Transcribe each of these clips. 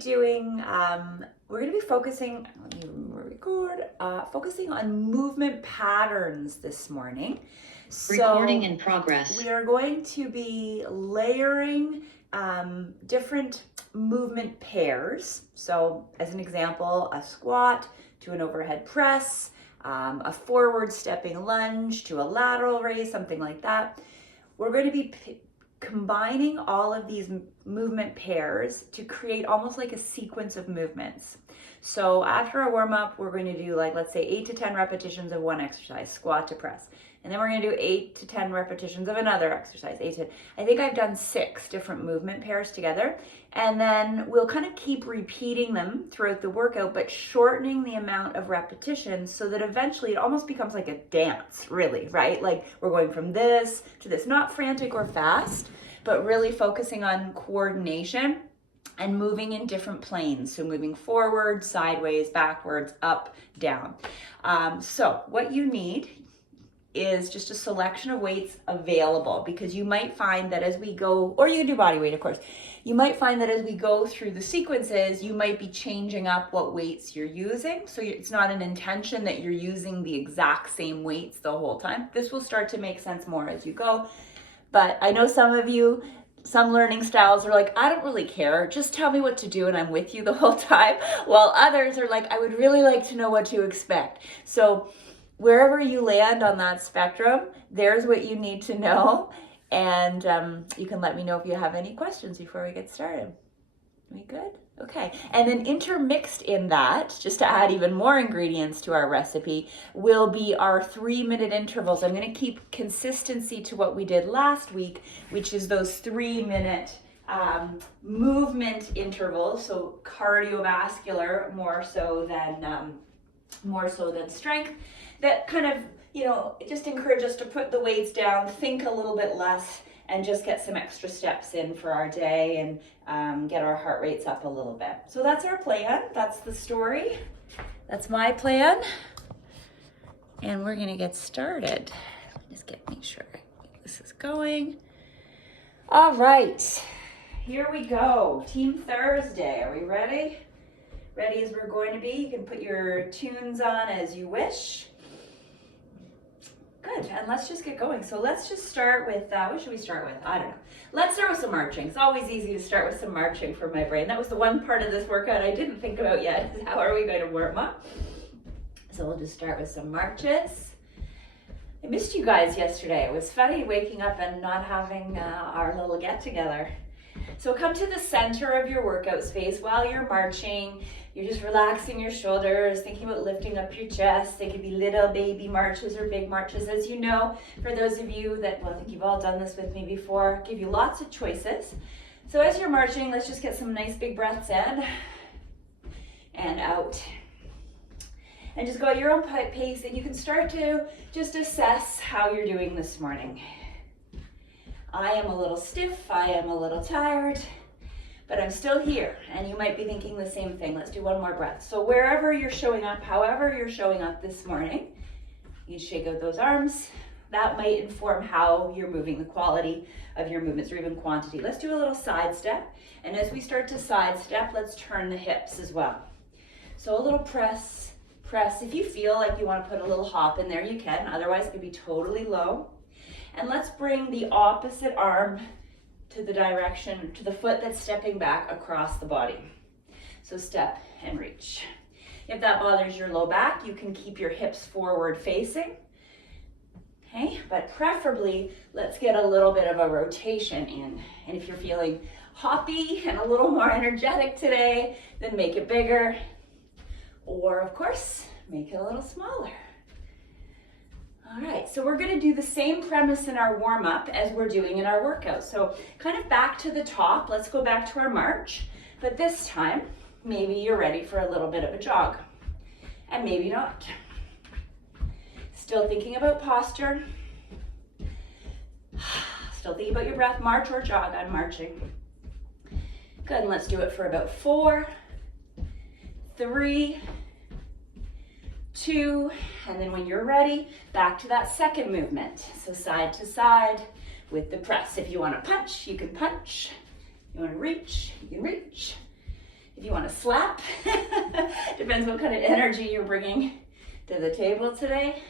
doing, we're going to be focusing, let me record, focusing on movement patterns this morning. Recording in progress. We are going to be layering different movement pairs. So as an example, a squat to an overhead press, a forward stepping lunge to a lateral raise, something like that. We're going to be combining all of these movement pairs to create almost like a sequence of movements. So after a warm up, we're going to do, like, let's say 8 to 10 repetitions of one exercise, squat to press. And then we're going to do 8 to 10 repetitions of another exercise, 8 to 10. I think I've done 6 different movement pairs together. And then we'll kind of keep repeating them throughout the workout, but shortening the amount of repetitions so that eventually it almost becomes like a dance, really, right? Like we're going from this to this, not frantic or fast, but really focusing on coordination and moving in different planes. So moving forward, sideways, backwards, up, down. So what you need is just a selection of weights available, because you might find that as we go, or you can do body weight, of course, you might find that as we go through the sequences, you might be changing up what weights you're using. So it's not an intention that you're using the exact same weights the whole time. This will start to make sense more as you go. But I know some of you, some learning styles are like, I don't really care, just tell me what to do and I'm with you the whole time. While others are like, I would really like to know what to expect. So wherever you land on that spectrum, there's what you need to know. And you can let me know if you have any questions before we get started. Are we good? Okay. And then intermixed in that, just to add even more ingredients to our recipe, will be our 3-minute intervals. I'm going to keep consistency to what we did last week, which is those 3-minute movement intervals. So cardiovascular more so than strength. That kind of, just encourage us to put the weights down, think a little bit less, and just get some extra steps in for our day and get our heart rates up a little bit. So that's our plan. That's the story. That's my plan. And we're gonna get started. Just make sure this is going. All right, here we go. Team Thursday, are we ready? Ready as we're going to be. You can put your tunes on as you wish. Good, and let's just get going. So let's just start with, what should we start with? I don't know. Let's start with some marching. It's always easy to start with some marching for my brain. That was the one part of this workout I didn't think about yet. How are we going to warm up? So we'll just start with some marches. I missed you guys yesterday. It was funny waking up and not having our little get together. So come to the center of your workout space while you're marching. You're just relaxing your shoulders, thinking about lifting up your chest. They could be little baby marches or big marches. As you know, for those of you that, I think you've all done this with me before, give you lots of choices. So as you're marching, let's just get some nice big breaths in and out. And just go at your own pace, and you can start to just assess how you're doing this morning. I am a little stiff, I am a little tired, but I'm still here, and you might be thinking the same thing. Let's do one more breath. So wherever you're showing up, however you're showing up this morning, you shake out those arms. That might inform how you're moving, the quality of your movements, or even quantity. Let's do a little side step, and as we start to side step, let's turn the hips as well. So a little press, press. If you feel like you want to put a little hop in there, you can. Otherwise, it could be totally low. And let's bring the opposite arm to the direction, to the foot that's stepping back across the body. So step and reach. If that bothers your low back, you can keep your hips forward facing. Okay, but preferably, let's get a little bit of a rotation in. And if you're feeling hoppy and a little more energetic today, then make it bigger. Or of course, make it a little smaller. All right, so we're gonna do the same premise in our warm-up as we're doing in our workout. So kind of back to the top, let's go back to our march, but this time, maybe you're ready for a little bit of a jog, and maybe not. Still thinking about posture, still thinking about your breath, march or jog, I'm marching. Good, and let's do it for about 4, 3, 2, and then when you're ready, back to that second movement. So side to side with the press. If you want to punch, you can punch. You want to reach, you can reach. if you want to slap. Depends what kind of energy you're bringing to the table today.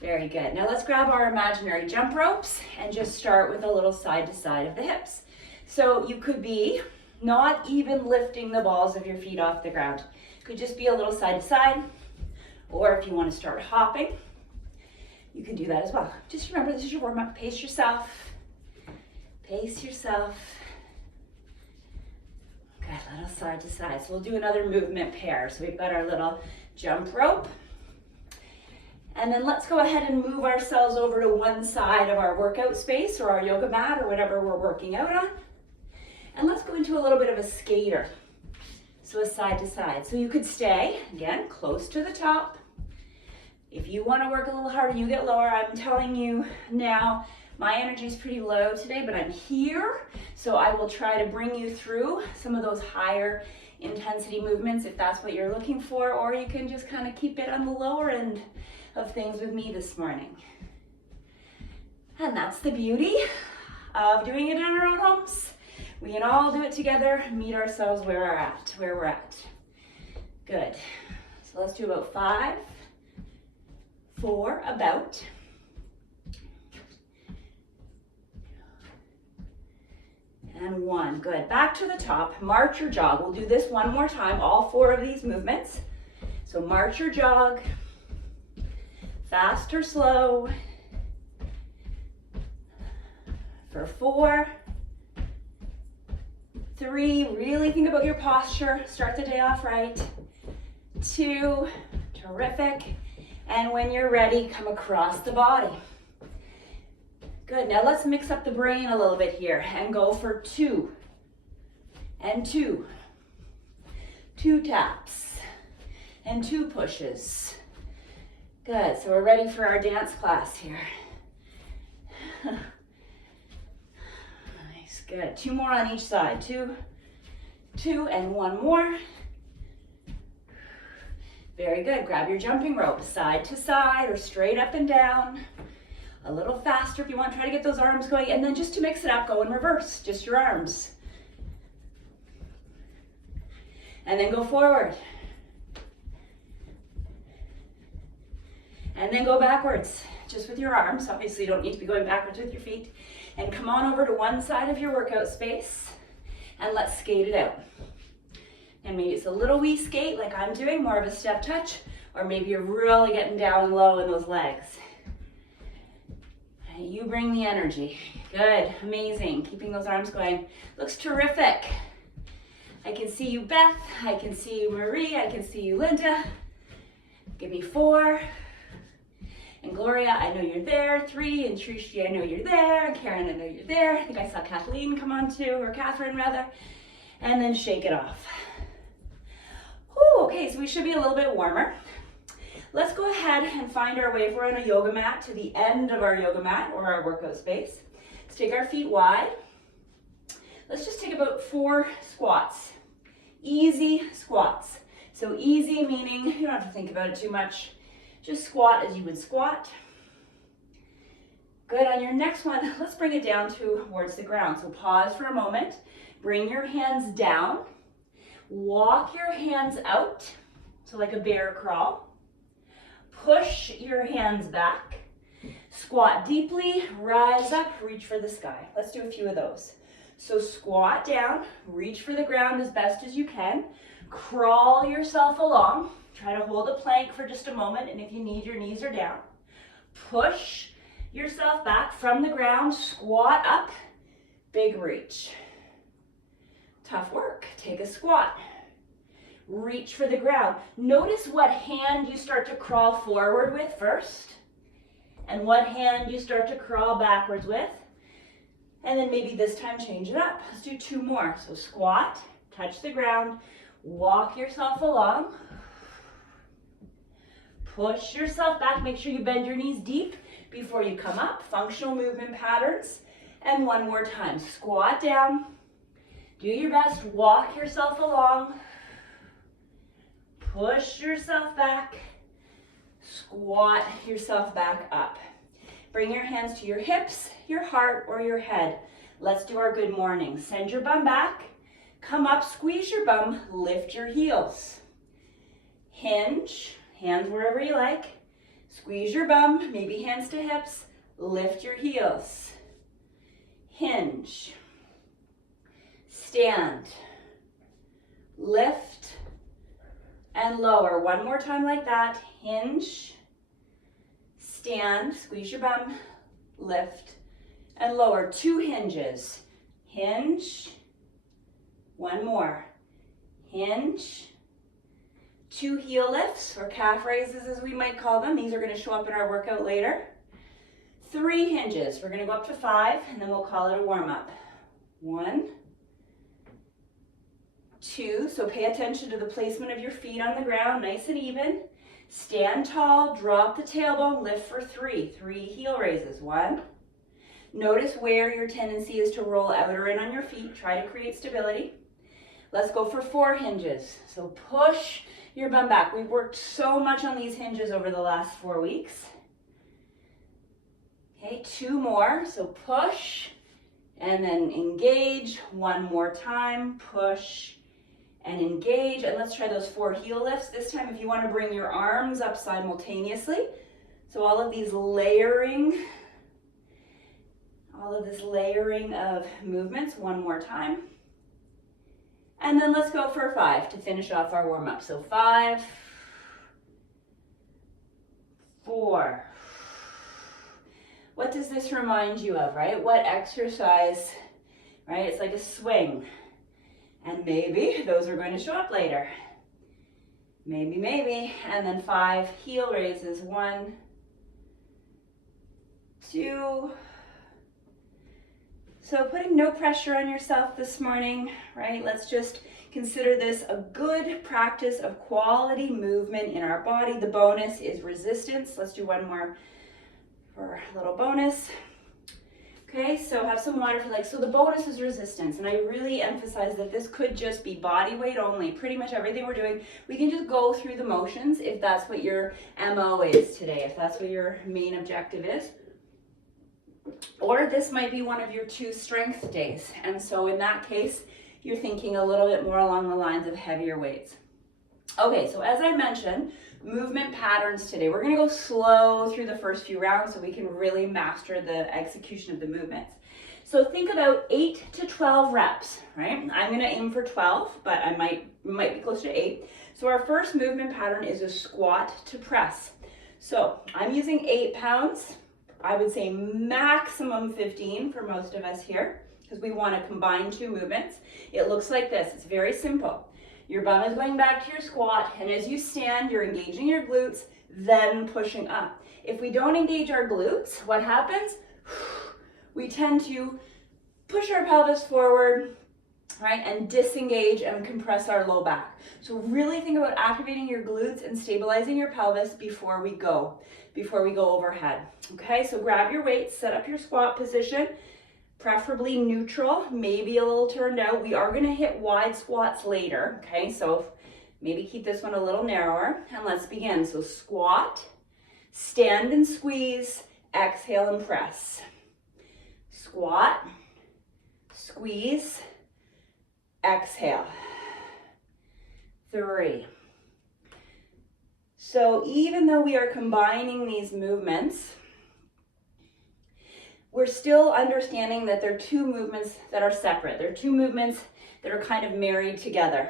Very good. Now let's grab our imaginary jump ropes and just start with a little side to side of the hips. So you could be not even lifting the balls of your feet off the ground. Could just be a little side to side. Or if you want to start hopping, you can do that as well. Just remember, this is your warm up. Pace yourself. Pace yourself. Good, little side to side. So we'll do another movement pair. So we've got our little jump rope. And then let's go ahead and move ourselves over to one side of our workout space or our yoga mat or whatever we're working out on. And let's go into a little bit of a skater. So a side to side. So you could stay, again, close to the top. If you want to work a little harder, you get lower. I'm telling you now, my energy is pretty low today, but I'm here. So I will try to bring you through some of those higher intensity movements if that's what you're looking for, or you can just kind of keep it on the lower end of things with me this morning. And that's the beauty of doing it in our own homes. We can all do it together, meet ourselves where we're at. Good. So let's do about 5, 4, about. And 1, good. Back to the top, march or jog. We'll do this one more time, all 4 of these movements. So march or jog, fast or slow, for 4, 3, really think about your posture, start the day off right, 2, terrific, and when you're ready, come across the body. Good, now let's mix up the brain a little bit here and go for 2, and 2, 2 taps, and 2 pushes. Good, so we're ready for our dance class here. Nice, good. 2 more on each side. 2, 2, and 1 more. Very good. Grab your jumping rope, side to side or straight up and down. A little faster if you want to try to get those arms going. And then just to mix it up, go in reverse, just your arms. And then go forward. And then go backwards, just with your arms. Obviously, you don't need to be going backwards with your feet. And come on over to one side of your workout space, and let's skate it out. And maybe it's a little wee skate like I'm doing, more of a step touch, or maybe you're really getting down low in those legs. And you bring the energy. Good, amazing. Keeping those arms going. Looks terrific. I can see you, Beth. I can see you, Marie. I can see you, Linda. Give me 4. And Gloria, I know you're there. 3, and Trishi, I know you're there. And Karen, I know you're there. I think I saw Kathleen come on too, or Catherine rather. And then shake it off. Whew, okay, so we should be a little bit warmer. Let's go ahead and find our way, if we're on a yoga mat, to the end of our yoga mat or our workout space. Let's take our feet wide. Let's just take about 4 squats. Easy squats. So easy meaning you don't have to think about it too much. Just squat as you would squat. Good, on your next one, let's bring it down towards the ground. So pause for a moment, bring your hands down, walk your hands out, so like a bear crawl. Push your hands back, squat deeply, rise up, reach for the sky. Let's do a few of those. So squat down, reach for the ground as best as you can, crawl yourself along. Try to hold a plank for just a moment, and if you need, your knees are down. Push yourself back from the ground, squat up, big reach. Tough work. Take a squat. Reach for the ground. Notice what hand you start to crawl forward with first, and what hand you start to crawl backwards with. And then maybe this time change it up. Let's do 2 more. So squat, touch the ground, walk yourself along. Push yourself back, make sure you bend your knees deep before you come up. Functional movement patterns. And 1 more time, squat down. Do your best, walk yourself along. Push yourself back. Squat yourself back up. Bring your hands to your hips, your heart, or your head. Let's do our good morning. Send your bum back. Come up, squeeze your bum, lift your heels. Hinge, hands wherever you like. Squeeze your bum, maybe hands to hips, lift your heels. Hinge, stand, lift, and lower. One more time like that. Hinge, stand, squeeze your bum, lift, and lower. 2 hinges. Hinge, one more. Hinge, 2 heel lifts, or calf raises as we might call them. These are going to show up in our workout later. 3 hinges. We're going to go up to 5, and then we'll call it a warm-up. 1, 2, so pay attention to the placement of your feet on the ground, nice and even. Stand tall, drop the tailbone, lift for 3. 3 heel raises. 1. Notice where your tendency is to roll out or in on your feet. Try to create stability. Let's go for 4 hinges. So push your bum back. We've worked so much on these hinges over the last 4 weeks. Okay, 2 more. So push and then engage. 1 more time. Push and engage. And let's try those 4 heel lifts. This time, if you want to bring your arms up simultaneously. So all of this layering of movements. 1 more time. And then let's go for 5 to finish off our warm-up. So 5, 4. What does this remind you of, right? What exercise, right? It's like a swing. And maybe those are going to show up later. Maybe. And then 5 heel raises. 1, 2. So putting no pressure on yourself this morning, right? Let's just consider this a good practice of quality movement in our body. The bonus is resistance. Let's do 1 more for a little bonus. Okay, so have some water for so the bonus is resistance. And I really emphasize that this could just be body weight only. Pretty much everything we're doing, we can just go through the motions if that's what your MO is today, if that's what your main objective is. Or this might be one of your 2 strength days. And so in that case, you're thinking a little bit more along the lines of heavier weights. Okay, so as I mentioned, movement patterns today. We're going to go slow through the first few rounds so we can really master the execution of the movements. So think about 8 to 12 reps, right? I'm going to aim for 12, but I might be close to 8. So our first movement pattern is a squat to press. So I'm using 8 pounds. I would say maximum 15 for most of us here because we want to combine 2 movements. It looks like this. It's very simple. Your bum is going back to your squat, and as you stand, you're engaging your glutes, then pushing up. If we don't engage our glutes, what happens? We tend to push our pelvis forward, right, and disengage and compress our low back. So really think about activating your glutes and stabilizing your pelvis before we go overhead. Okay, so grab your weights, set up your squat position, preferably neutral, maybe a little turned out. We are going to hit wide squats later, okay, so maybe keep this one a little narrower, and let's begin. So squat, stand and squeeze, exhale and press. Squat, squeeze, exhale. 3. So even though we are combining these movements, we're still understanding that they're 2 movements that are separate. They're 2 movements that are kind of married together.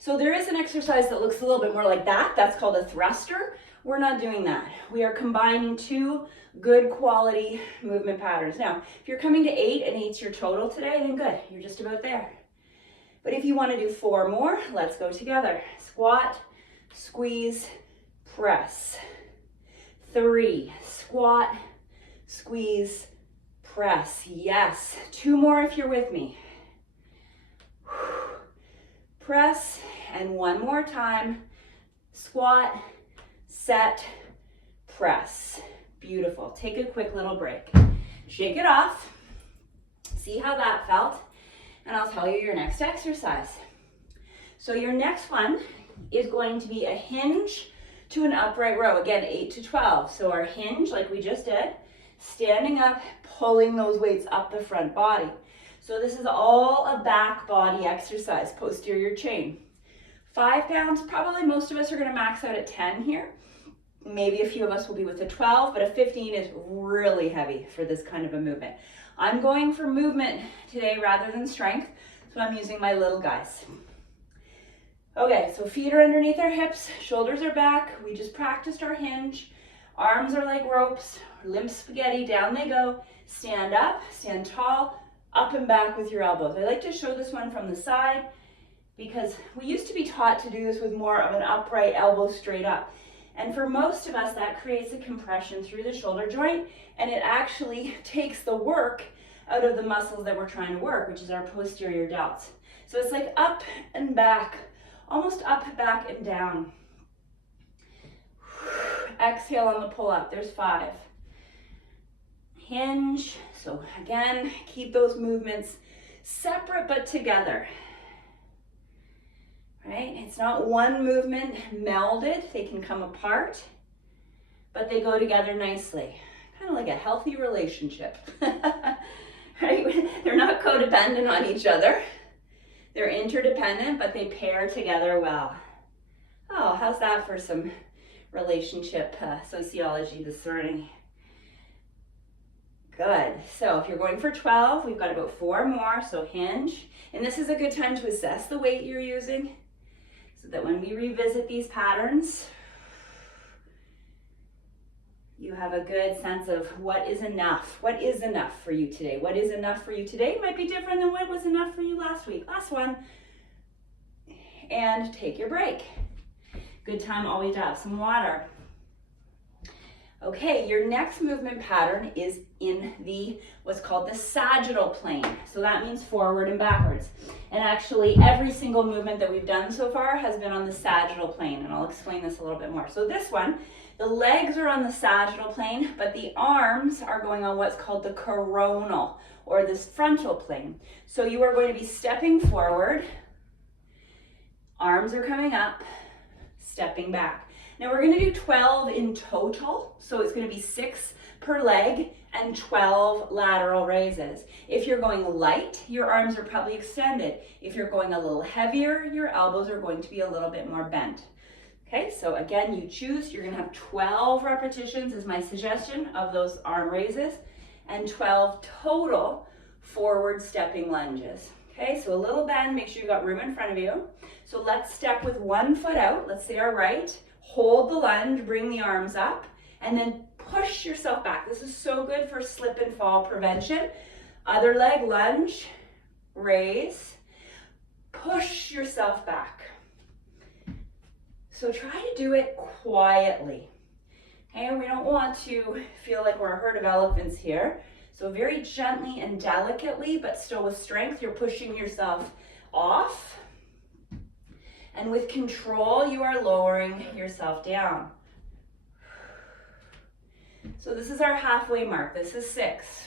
So there is an exercise that looks a little bit more like that. That's called a thruster. We're not doing that. We are combining 2 good quality movement patterns. Now, if you're coming to 8 and 8's your total today, then good. You're just about there. But if you want to do 4 more, let's go together. Squat, squeeze, press. 3, squat, squeeze, press. Yes. 2 more if you're with me. Press, and 1 more time. Squat, set, press. Beautiful. Take a quick little break. Shake it off. See how that felt. And I'll tell you your next exercise. So your next one is going to be a hinge to an upright row. Again, 8 to 12. So our hinge, like we just did, standing up, pulling those weights up the front body. So this is all a back body exercise, posterior chain. 5 pounds, probably most of us are gonna max out at 10 here. Maybe a few of us will be with a 12, but a 15 is really heavy for this kind of a movement. I'm going for movement today rather than strength, so I'm using my little guys. Okay, so feet are underneath our hips, shoulders are back. We just practiced our hinge. Arms are like ropes, limp spaghetti, down they go. Stand up, stand tall, up and back with your elbows. I like to show this one from the side because we used to be taught to do this with more of an upright elbow straight up. And for most of us, that creates a compression through the shoulder joint, and it actually takes the work out of the muscles that we're trying to work, which is our posterior delts. So it's like up and back, almost up, back, and down. Exhale on the pull up, there's 5. Hinge, so again, keep those movements separate but together. Right? It's not one movement melded, they can come apart, but they go together nicely. Kind of like a healthy relationship. Right? They're not codependent on each other. They're interdependent, but they pair together well. Oh, how's that for some relationship sociology this morning? Good. So if you're going for 12, we've got about 4 more, so hinge. And this is a good time to assess the weight you're using so that when we revisit these patterns, you have a good sense of what is enough. What is enough for you today? What is enough for you today might be different than what was enough for you last week. Last one. And take your break. Good time always to have some water. Okay, your next movement pattern is in the what's called the sagittal plane. So that means forward and backwards. And actually every single movement that we've done so far has been on the sagittal plane, and I'll explain this a little bit more. So this one, the legs are on the sagittal plane, but the arms are going on what's called the coronal, or this frontal plane. So you are going to be stepping forward, arms are coming up, stepping back. Now we're gonna do 12 in total, so it's gonna be 6 per leg and 12 lateral raises. If you're going light, your arms are probably extended. If you're going a little heavier, your elbows are going to be a little bit more bent. Okay, so again, you choose, you're gonna have 12 repetitions is my suggestion of those arm raises, and 12 total forward stepping lunges. Okay, so a little bend, make sure you've got room in front of you. So let's step with one foot out, let's say our right, hold the lunge, bring the arms up, and then push yourself back. This is so good for slip and fall prevention. Other leg, lunge, raise, push yourself back. So try to do it quietly. Okay, we don't want to feel like we're a herd of elephants here. So very gently and delicately, but still with strength, you're pushing yourself off. And with control, you are lowering yourself down. So this is our halfway mark. This is 6.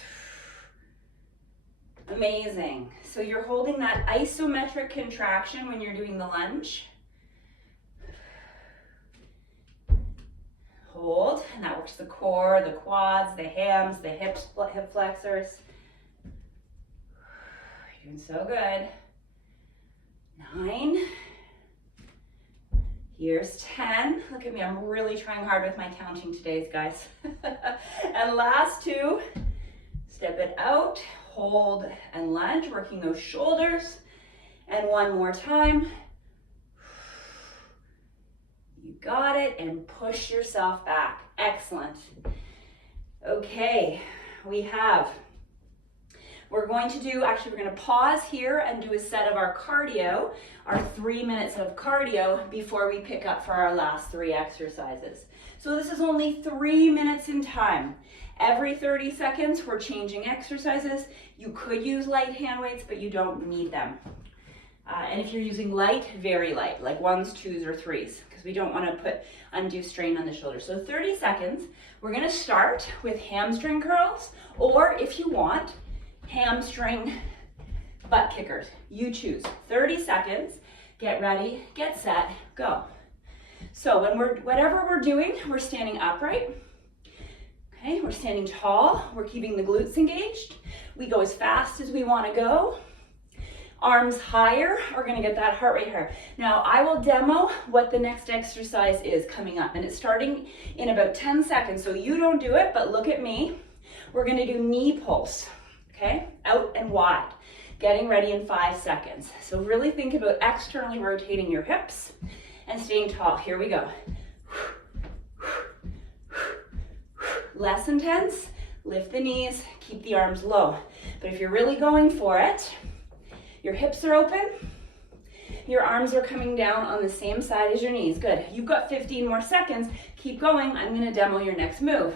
Amazing. So you're holding that isometric contraction when you're doing the lunge. Hold, and that works the core, the quads, the hams, the hips, hip flexors. You're doing so good. 9. Here's 10. Look at me, I'm really trying hard with my counting today, guys. And last 2, step it out, hold and lunge, working those shoulders. And one more time. You got it, and push yourself back. Excellent. Okay, we're going to pause here and do a set of our cardio, our 3 minutes of cardio before we pick up for our last 3 exercises. So this is only 3 minutes in time. Every 30 seconds, we're changing exercises. You could use light hand weights, but you don't need them. And if you're using light, very light, like 1s, 2s, or 3s, because we don't want to put undue strain on the shoulders. So 30 seconds, we're going to start with hamstring curls, or if you want, hamstring butt kickers. You choose. 30 seconds, get ready, get set, go. So whatever we're doing, we're standing upright. Okay, we're standing tall. We're keeping the glutes engaged. We go as fast as we want to go. Arms higher, we're gonna get that heart rate higher. Now, I will demo what the next exercise is coming up, and it's starting in about 10 seconds, so you don't do it, but look at me. We're gonna do knee pulse, okay? Out and wide, getting ready in 5 seconds. So really think about externally rotating your hips and staying tall. Here we go. Less intense, lift the knees, keep the arms low. But if you're really going for it, your hips are open, your arms are coming down on the same side as your knees. Good. You've got 15 more seconds. Keep going. I'm going to demo your next move.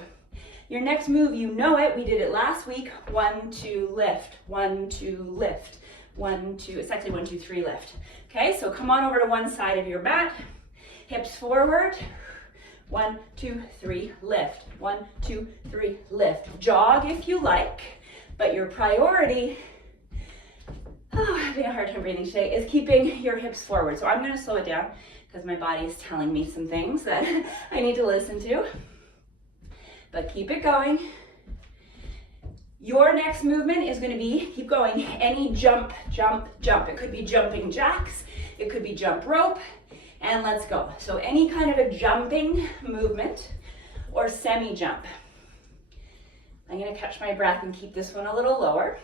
Your next move, you know it. We did it last week. 1, 2, lift. 1, 2, lift. 1, 2. It's actually 1, 2, 3, lift. Okay, so come on over to one side of your mat. Hips forward. 1, 2, 3, lift. 1, 2, 3, lift. Jog if you like, but your priority, I'm having a hard time breathing today, is keeping your hips forward. So I'm going to slow it down because my body is telling me some things that I need to listen to. But keep it going. Your next movement is going to be, keep going, any jump, jump, jump. It could be jumping jacks, it could be jump rope, and let's go. So any kind of a jumping movement or semi-jump. I'm going to catch my breath and keep this one a little lower.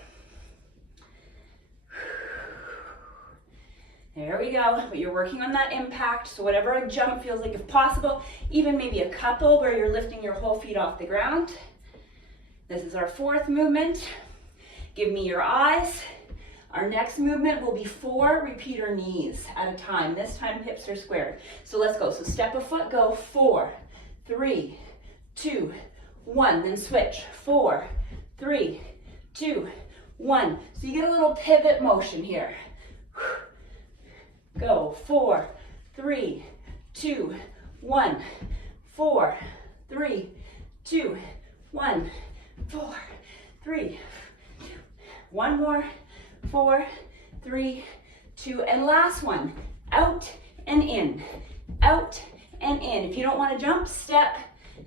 There we go, but you're working on that impact, so whatever a jump feels like if possible, even maybe a couple where you're lifting your whole feet off the ground. This is our 4th movement. Give me your eyes. Our next movement will be 4 repeater knees at a time. This time hips are squared. So let's go, so step a foot, go 4, 3, 2, 1, then switch, 4, 3, 2, 1. So you get a little pivot motion here. Go, 4, 3, 2, 1, 4, 3, 2, 1, 4, 3, 1 more, 4, 3, 2, and last one, out and in, out and in. If you don't want to jump, step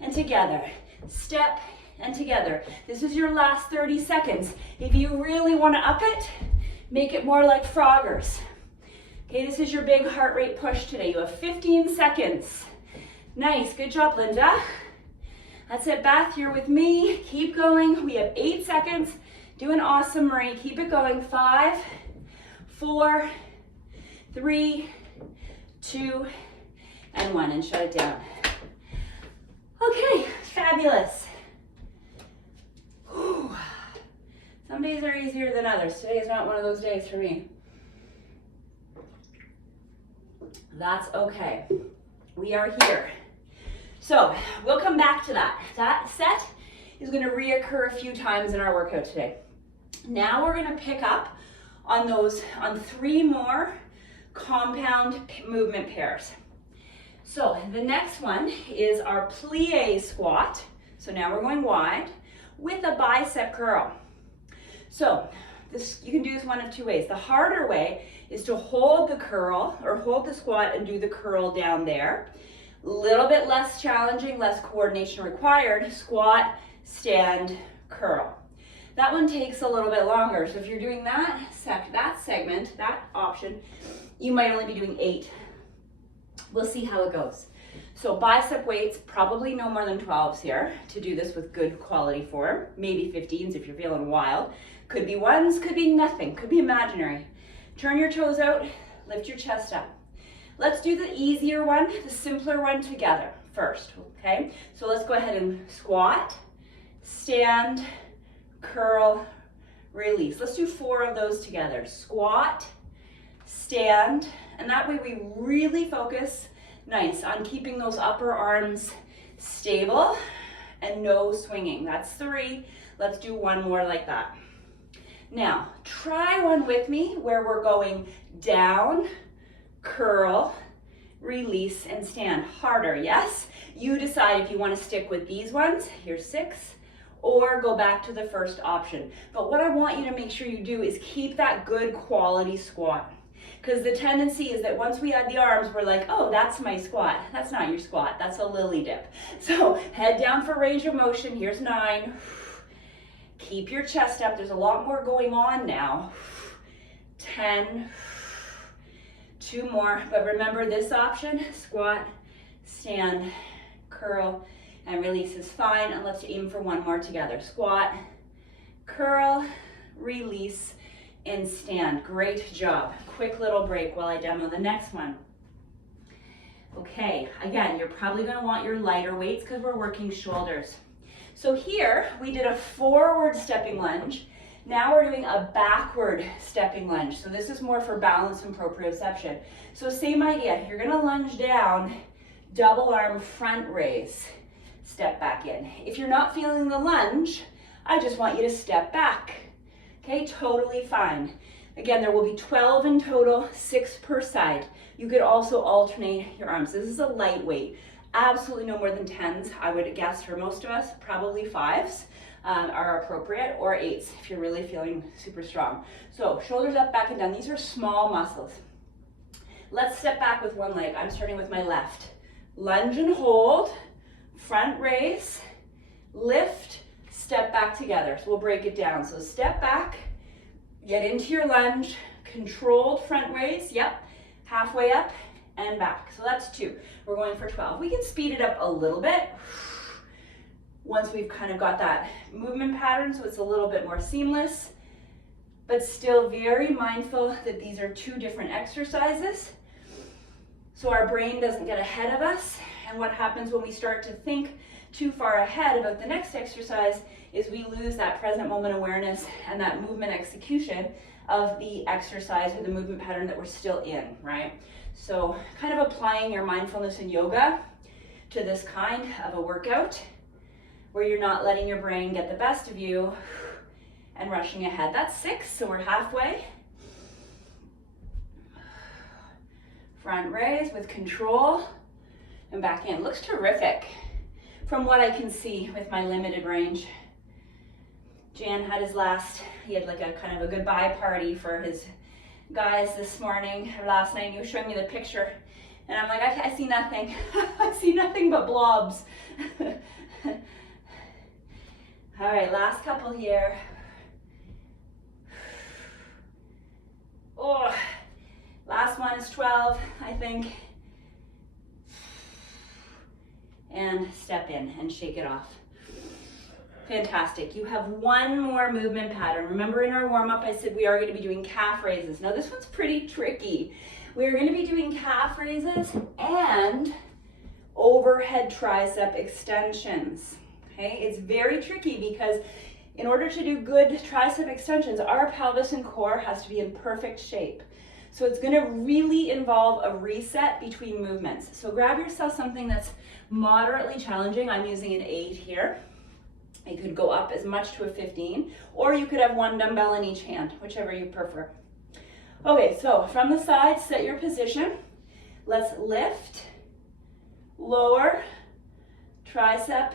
and together, step and together. This is your last 30 seconds. If you really want to up it, make it more like Froggers. Okay, this is your big heart rate push today. You have 15 seconds. Nice, good job, Linda. That's it, Beth, you're with me. Keep going. We have 8 seconds. Doing awesome, Marie. Keep it going. 5, 4, 3, 2, and 1, and shut it down. Okay, fabulous. Whew. Some days are easier than others. Today is not one of those days for me. That's okay. We are here. So we'll come back to that. That set is going to reoccur a few times in our workout today. Now we're going to pick up on 3 more compound movement pairs. So the next one is our plie squat. So now we're going wide with a bicep curl. So you can do this one of 2 ways. The harder way is to hold the curl or hold the squat and do the curl down there. A little bit less challenging, less coordination required. Squat, stand, curl. That one takes a little bit longer. So if you're doing that segment, that option, you might only be doing 8. We'll see how it goes. So bicep weights, probably no more than 12s here to do this with good quality form. Maybe 15s if you're feeling wild. Could be 1s, could be nothing, could be imaginary. Turn your toes out, lift your chest up. Let's do the easier one, the simpler one together first, okay? So let's go ahead and squat, stand, curl, release. Let's do 4 of those together. Squat, stand, and that way we really focus, nice, on keeping those upper arms stable and no swinging. That's 3. Let's do 1 more like that. Now, try one with me where we're going down, curl, release, and stand. Harder, yes? You decide if you want to stick with these ones, here's 6, or go back to the first option. But what I want you to make sure you do is keep that good quality squat. Because the tendency is that once we add the arms, we're like, oh, that's my squat. That's not your squat, that's a lily dip. So head down for range of motion. Here's 9. Keep your chest up. There's a lot more going on now. 10. 2 more. But remember this option, squat, stand, curl, and release is fine. And let's aim for 1 more together. Squat, curl, release, and stand. Great job. Quick little break while I demo the next one. Okay, again, you're probably going to want your lighter weights because we're working shoulders. So here we did a forward stepping lunge. Now we're doing a backward stepping lunge. So this is more for balance and proprioception. So same idea. You're going to lunge down, double arm front raise, step back in. If you're not feeling the lunge, I just want you to step back. Okay, totally fine. Again, there will be 12 in total, 6 per side. You could also alternate your arms. This is a lightweight. Absolutely no more than 10s. I would guess for most of us, probably 5s are appropriate, or 8s if you're really feeling super strong. So shoulders up, back and down. These are small muscles. Let's step back with one leg. I'm starting with my left. Lunge and hold, front raise, lift, step back together. So we'll break it down. So step back, get into your lunge, controlled front raise, yep, halfway up and back. So that's 2. We're going for 12. We can speed it up a little bit once we've kind of got that movement pattern so it's a little bit more seamless, but still very mindful that these are 2 different exercises so our brain doesn't get ahead of us. And what happens when we start to think too far ahead about the next exercise is we lose that present moment awareness and that movement execution of the exercise or the movement pattern that we're still in, right? So kind of applying your mindfulness and yoga to this kind of a workout where you're not letting your brain get the best of you and rushing ahead. That's 6, so we're halfway. Front raise with control and back in. Looks terrific from what I can see with my limited range. Jan had his he had like a kind of a goodbye party for his guys this morning, or last night. He was showing me the picture and I'm like, I see nothing. I see nothing but blobs. All right, last couple here. Oh, last one is 12, I think. And step in and shake it off. Fantastic. You have 1 more movement pattern. Remember in our warm-up I said we are going to be doing calf raises. Now this one's pretty tricky. We're going to be doing calf raises and overhead tricep extensions. Okay, it's very tricky because in order to do good tricep extensions, our pelvis and core has to be in perfect shape. So it's going to really involve a reset between movements. So grab yourself something that's moderately challenging. I'm using an 8 here. You could go up as much to a 15, or you could have 1 dumbbell in each hand, whichever you prefer. Okay, so from the side, set your position. Let's lift, lower, tricep,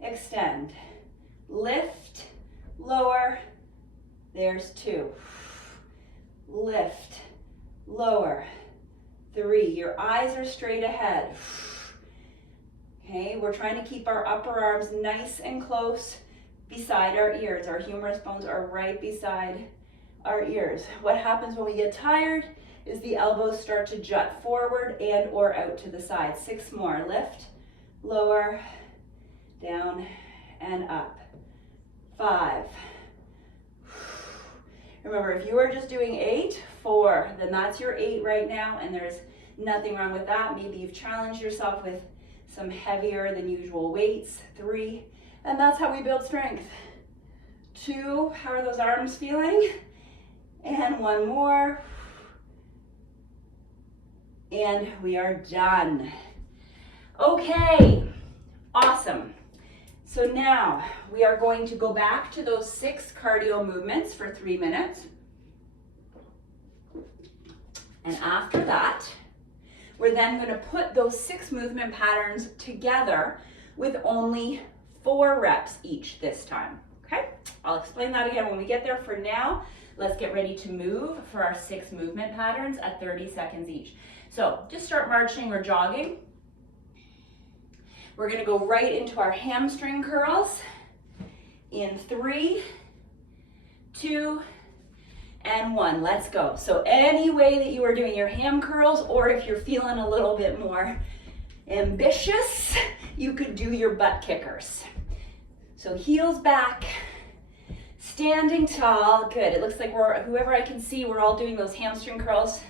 extend. Lift, lower, there's 2. Lift, lower, 3. Your eyes are straight ahead. Okay, we're trying to keep our upper arms nice and close beside our ears. Our humerus bones are right beside our ears. What happens when we get tired is the elbows start to jut forward and or out to the side. 6 more. Lift, lower, down, and up. 5. Remember, if you are just doing 8, 4, then that's your 8 right now, and there's nothing wrong with that. Maybe you've challenged yourself with some heavier than usual weights. 3, and that's how we build strength. 2, how are those arms feeling? And 1 more. And we are done. Okay, awesome. So now we are going to go back to those 6 cardio movements for 3 minutes. And after that, we're then going to put those 6 movement patterns together with only 4 reps each this time. Okay, I'll explain that again when we get there. For now, Let's get ready to move for our 6 movement patterns at 30 seconds each. So just start marching or jogging. We're gonna go right into our hamstring curls in 3, 2, and 1. Let's go. So any way that you are doing your ham curls, or if you're feeling a little bit more ambitious, you could do your butt kickers. So heels back, standing tall. Good. It looks like whoever I can see, we're all doing those hamstring curls.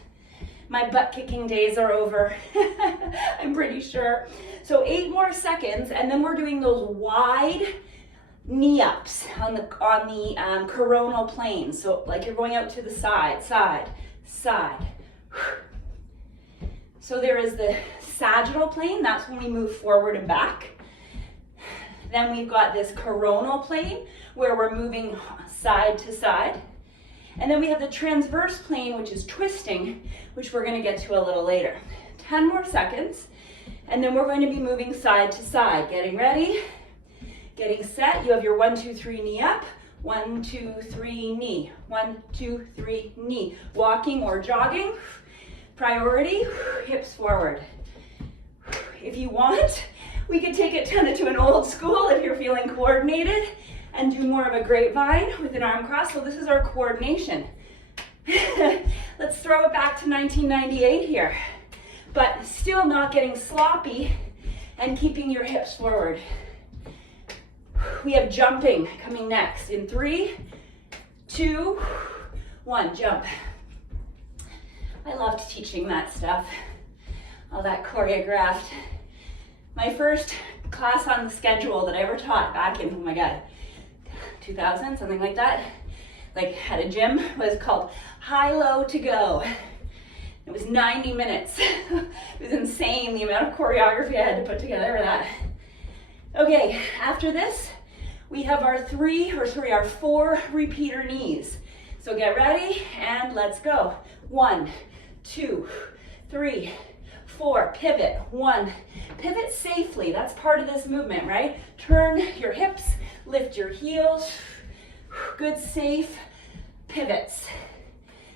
My butt kicking days are over. I'm pretty sure. So 8 more seconds, and then we're doing those wide knee ups on the coronal plane. So like you're going out to the side, side, side. So there is the sagittal plane. That's when we move forward and back. Then we've got this coronal plane where we're moving side to side. And then we have the transverse plane, which is twisting, which we're going to get to a little later. 10 more seconds, and then we're going to be moving side to side. Getting ready, getting set. You have your 1, 2, 3 knee up. 1, 2, 3 knee. 1, 2, 3 knee. Walking or jogging. Priority, hips forward. If you want, we could take it kind of to an old school if you're feeling coordinated, and do more of a grapevine with an arm cross. So this is our coordination. Let's throw it back to 1998 here, but still not getting sloppy and keeping your hips forward. We have jumping coming next in 3, 2, 1, jump. I loved teaching that stuff, all that choreographed. My first class on the schedule that I ever taught back in, oh my God, 2000, something like that, like at a gym, was called High Low to Go. It was 90 minutes. It was insane the amount of choreography I had to put together for that. Okay, after this, we have our 4 repeater knees. So get ready and let's go. 1, 2, 3, 4, pivot. 1, pivot safely. That's part of this movement, right? Turn your hips, lift your heels. Good, safe pivots.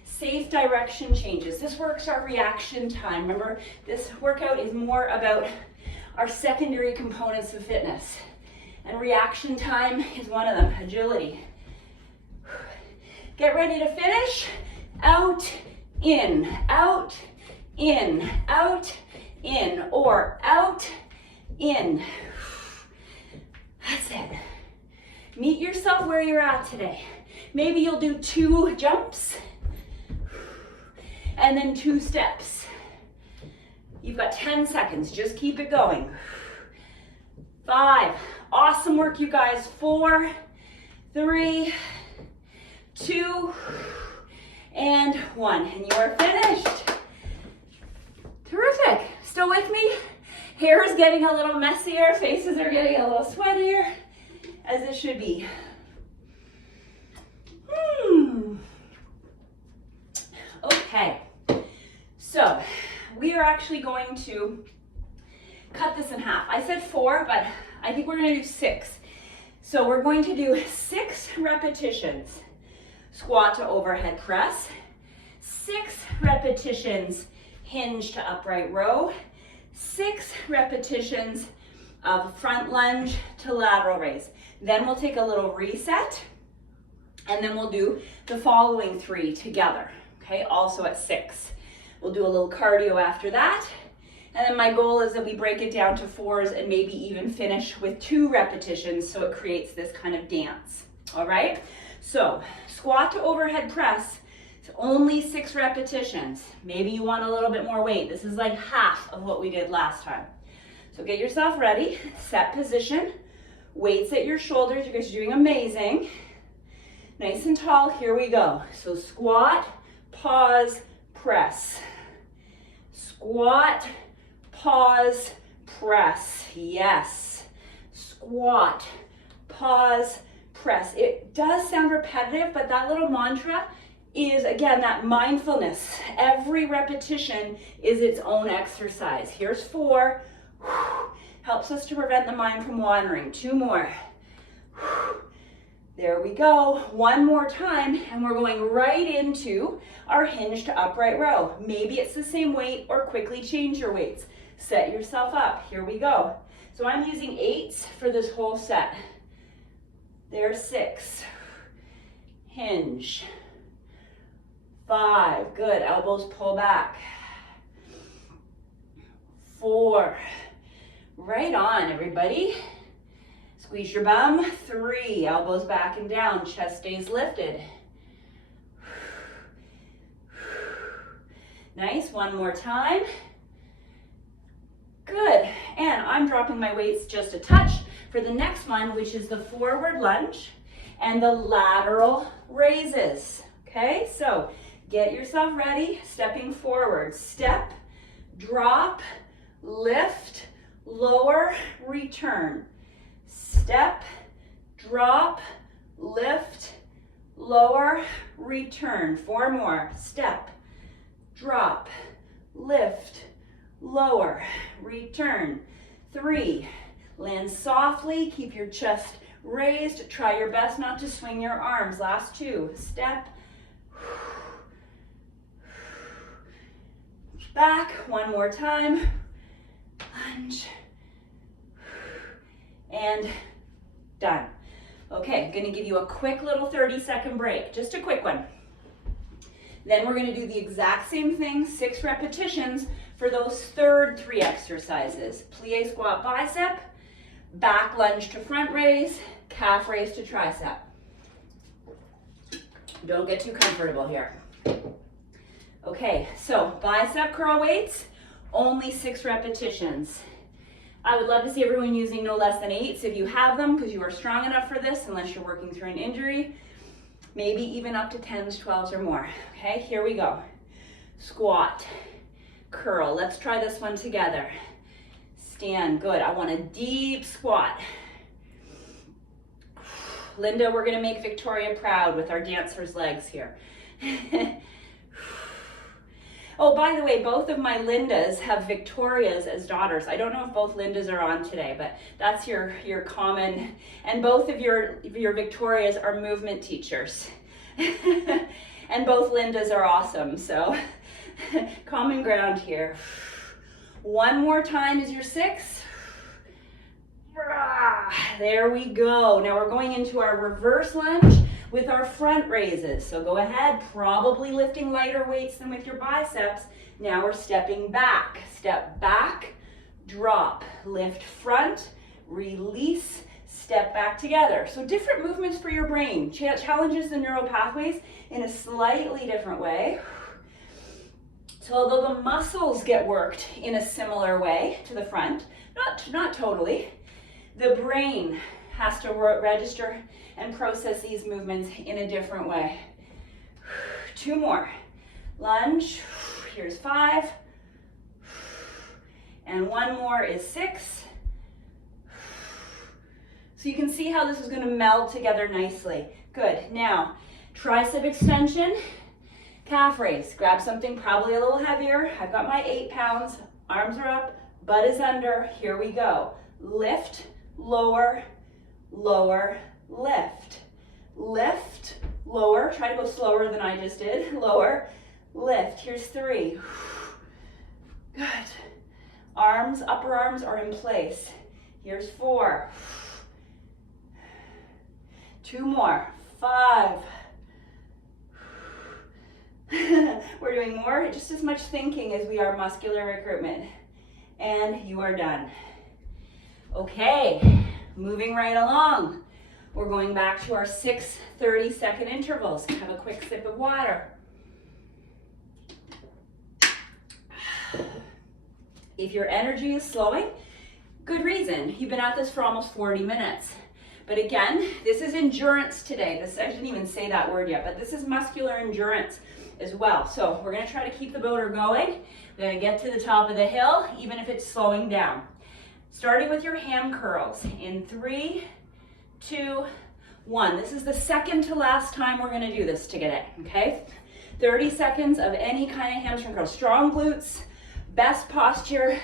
Safe direction changes. This works our reaction time. Remember, this workout is more about our secondary components of fitness. And reaction time is one of them, agility. Get ready to finish. Out, in, out, in, out, in, or out, in. That's it. Meet yourself where you're at today. Maybe you'll do 2 jumps and then 2 steps. You've got 10 seconds. Just keep it going. 5. Awesome work, you guys. 4, 3, 2, and 1. And you are finished. Terrific. Still with me? Hair is getting a little messier. Faces are getting a little sweatier, as it should be. Okay. So we are actually going to cut this in half. I said 4, but I think we're going to do 6. So we're going to do 6 repetitions. Squat to overhead press. 6 repetitions hinge to upright row. 6 repetitions of front lunge to lateral raise. Then we'll take a little reset, and then we'll do the following 3 together, okay? Also at 6. We'll do a little cardio after that. And then my goal is that we break it down to 4s and maybe even finish with 2 repetitions so it creates this kind of dance, all right? So squat to overhead press, it's only 6 repetitions. Maybe you want a little bit more weight. This is like half of what we did last time. So get yourself ready, set position, weights at your shoulders. You guys are doing amazing. Nice and tall, here we go. So squat, pause, press. Squat, pause, press. Yes. Squat, pause, press. It does sound repetitive, but that little mantra is, again, that mindfulness. Every repetition is its own exercise. Here's 4. Helps us to prevent the mind from wandering. 2 more. There we go. One more time, and we're going right into our hinge to upright row. Maybe it's the same weight or quickly change your weights. Set yourself up. Here we go. So I'm using 8s for this whole set. There's 6. Hinge. 5. Good. Elbows pull back. 4. Right on, everybody. Squeeze your bum. 3. Elbows back and down. Chest stays lifted. Nice. One more time. Good. And I'm dropping my weights just a touch for the next one, which is the forward lunge and the lateral raises. Okay, so get yourself ready, stepping forward. Step, drop, lift, lower, return. Step, drop, lift, lower, return. 4 more. Step, drop, lift, lower, return. 3, land softly, keep your chest raised. Try your best not to swing your arms. Last 2. Step, back. One more time. Lunge. And done. Okay, I'm gonna give you a quick little 30-second break, just a quick one. Then we're gonna do the exact same thing, 6 repetitions for those third 3 exercises. Plie squat bicep, back lunge to front raise, calf raise to tricep. Don't get too comfortable here. Okay, so bicep curl weights, only 6 repetitions. I would love to see everyone using no less than 8s if you have them, because you are strong enough for this, unless you're working through an injury. Maybe even up to 10s, 12s or more. Okay, here we go. Squat, curl. Let's try this one together. Stand, good. I want a deep squat. Linda, we're gonna make Victoria proud with our dancer's legs here. Oh, by the way, both of my Lindas have Victorias as daughters. I don't know if both Lindas are on today, but that's your common, and both of your Victorias are movement teachers. And both Lindas are awesome, so common ground here. One more time is your 6. There we go. Now we're going into our reverse lunge with our front raises. So go ahead, probably lifting lighter weights than with your biceps. Now we're stepping back. Step back, drop, lift front, release, step back together. So different movements for your brain. Challenges the neural pathways in a slightly different way. So although the muscles get worked in a similar way to the front, not totally, the brain has to register and process these movements in a different way. 2 more. Lunge, here's 5. And 1 more is 6. So you can see how this is gonna meld together nicely. Good, now, tricep extension, calf raise. Grab something probably a little heavier. I've got my 8 pounds, arms are up, butt is under, here we go. Lift, lower, lower, lift. Lift, lower, try to go slower than I just did. Lower, lift, here's 3. Good. Arms, upper arms are in place. Here's 4. 2 more, 5. We're doing more, just as much thinking as we are muscular recruitment. And you are done. Okay, moving right along. We're going back to our 6 30-second intervals. Have a quick sip of water. If your energy is slowing, good reason. You've been at this for almost 40 minutes. But again, this is endurance today. I didn't even say that word yet, but this is muscular endurance as well. So we're gonna try to keep the motor going. We're gonna get to the top of the hill, even if it's slowing down. Starting with your ham curls in 3, 2, 1. This is the second to last time we're gonna do this today, okay? 30 seconds of any kind of hamstring curl. Strong glutes, best posture,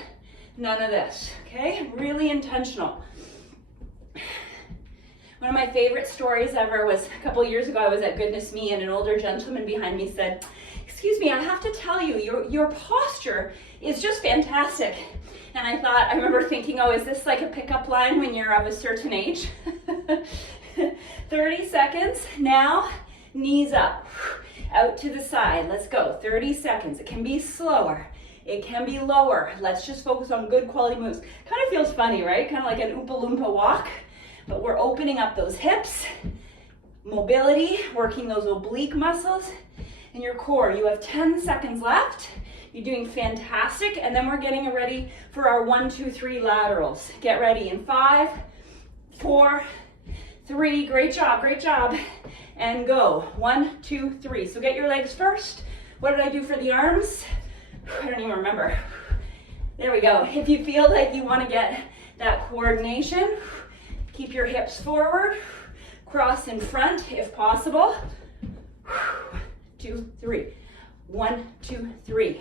none of this, okay? Really intentional. One of my favorite stories ever was a couple years ago. I was at Goodness Me and an older gentleman behind me said, "Excuse me, I have to tell you, your posture is just fantastic." And I remember thinking, oh, is this like a pickup line when you're of a certain age? 30 seconds. Now, knees up, out to the side. Let's go. 30 seconds. It can be slower. It can be lower. Let's just focus on good quality moves. Kind of feels funny, right? Kind of like an Oompa Loompa walk, but we're opening up those hips, mobility, working those oblique muscles and your core. You have 10 seconds left. You're doing fantastic. And then we're getting ready for our 1, 2, 3 laterals. Get ready in 5, 4, 3. Great job, great job. And go. 1, 2, 3. So get your legs first. What did I do for the arms? I don't even remember. There we go. If you feel like you want to get that coordination, keep your hips forward, cross in front if possible. 2, 3. 1, 2, 3.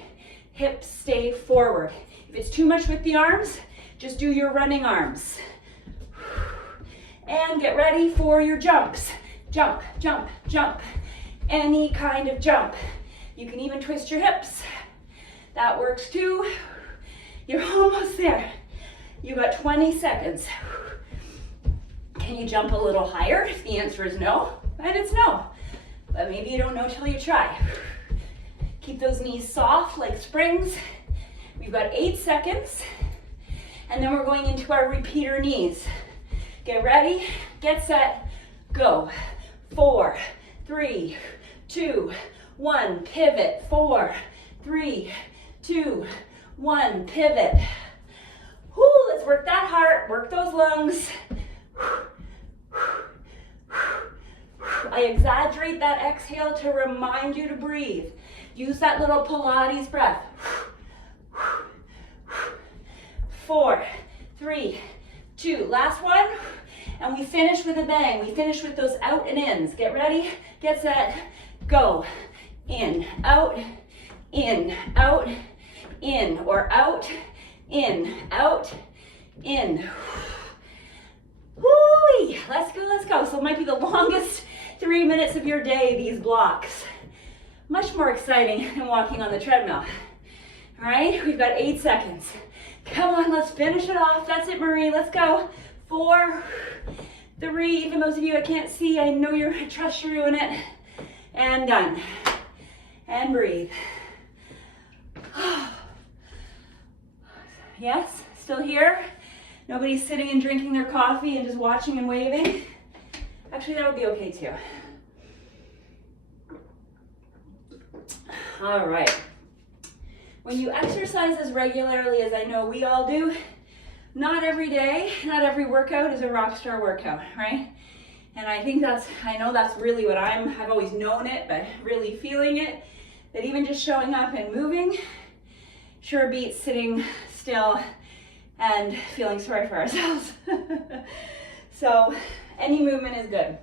Hips stay forward. If it's too much with the arms, just do your running arms. And get ready for your jumps. Jump, jump, jump. Any kind of jump. You can even twist your hips. That works too. You're almost there. You got 20 seconds. Can you jump a little higher? If the answer is no, then it's no. But maybe you don't know till you try. Keep those knees soft like springs. We've got 8 seconds. And then we're going into our repeater knees. Get ready, get set, go. 4, 3, 2, 1, pivot. 4, 3, 2, 1, pivot. Whoo, let's work that heart, work those lungs. I exaggerate that exhale to remind you to breathe. Use that little Pilates breath. 4, 3, 2, last one. And we finish with a bang. We finish with those out and ins. Get ready, get set, go. In, out, in, out, in, or out, in, out, in. Woo-wee. Let's go, let's go. So it might be the longest 3 minutes of your day, these blocks. Much more exciting than walking on the treadmill. All right, we've got 8 seconds. Come on, let's finish it off. That's it, Marie, let's go. 4, 3, even those of you I can't see, I know I trust you're doing it. And done. And breathe. Yes, still here? Nobody's sitting and drinking their coffee and just watching and waving? Actually, that would be okay too. All right. When you exercise as regularly as I know we all do, not every day, not every workout is a rock star workout, right? And I know that's really what I've always known it, but really feeling it, that even just showing up and moving sure beats sitting still and feeling sorry for ourselves. So any movement is good.